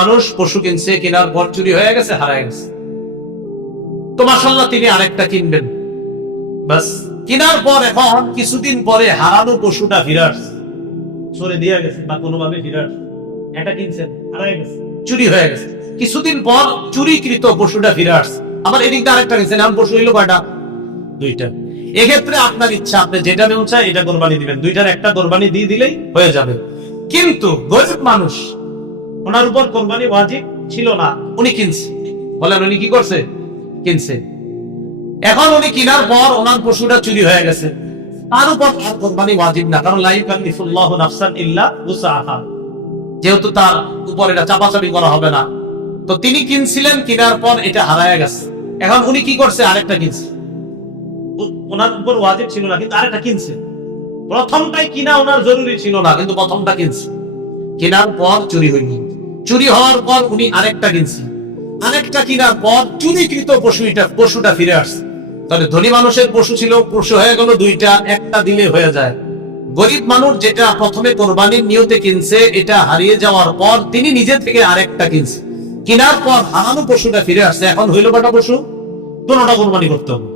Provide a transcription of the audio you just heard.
মানুষ পশু কিনছে, কেনার পর চুরি হয়ে গেছে, হারায় গেছে। তো মাশাআল্লাহ তিনি আরেকটা কিনবেন। বাস কেনার পর এখন কিছুদিন পরে হারানো পশুটা ফিরে আসছে, চোরে দিয়ে গেছে বা কোনোভাবে ফিরে আসছে। এটা কিনছেন, হারায় গেছে, চুরি হয়ে গেছে। কিছুদিন পর চুরিকৃত পশুটা ফিরে আসছে, আবার এদিক দিয়ে আরেকটা কিনছেন। এখন পশু হইলো কয়টা? দুইটা। এক্ষেত্রে আপনার ইচ্ছা, আপনি যেটা মন চায় এটা কোরবানি দিবেন, দুইটার একটা কোরবানি দিয়ে দিলেই হয়ে যাবে। কিন্তু গরিব মানুষ, ওনার উপর কোরবানি ওয়াজিব ছিল না, উনি কিনছে। বলেন উনি কি করছে? কিনছে। এখন উনি কেনার পর ওনার পশুটা চুরি হয়ে গেছে, তার উপর আর কোরবানি ওয়াজিব না, কারণ লা ইউকাল্লিফুল্লাহু নাফসান ইল্লা উসআহা, যেহেতু তার উপর এটা চাপাচাপি করা হবে না। তো তিনি কিনছিলেন, কেনার পর এটা হারায় গেছে। এখন উনি কি করছে? আরেকটা কিনছে। ওনার উপর ওয়াজিব ছিল না, কিন্তু আরেকটা কিনছে। প্রথমটাই কিনা ওনার জরুরি ছিল না, কিন্তু প্রথমটা কিনছে। কেনার পর চুরি হয়নি, চুরি হওয়ার পর উনি আরেকটা কিনছে। আরেকটা কেনার পর চুরিকৃত পশুটা ফিরে আসছে। তাহলে ধনী মানুষের পশু ছিল, পশু হয়ে গেল দুইটা, একটা দিলে হয়ে যায়। গরিব মানুষ যেটা প্রথমে কোরবানির নিয়তে কিনছে, এটা হারিয়ে যাওয়ার পর তিনি নিজে থেকে আরেকটা কিনছে। কেনার পর হারানো পশুটা ফিরে আসছে। এখন হইল কটা পশু? 2টা কোরবানি করতে হবে।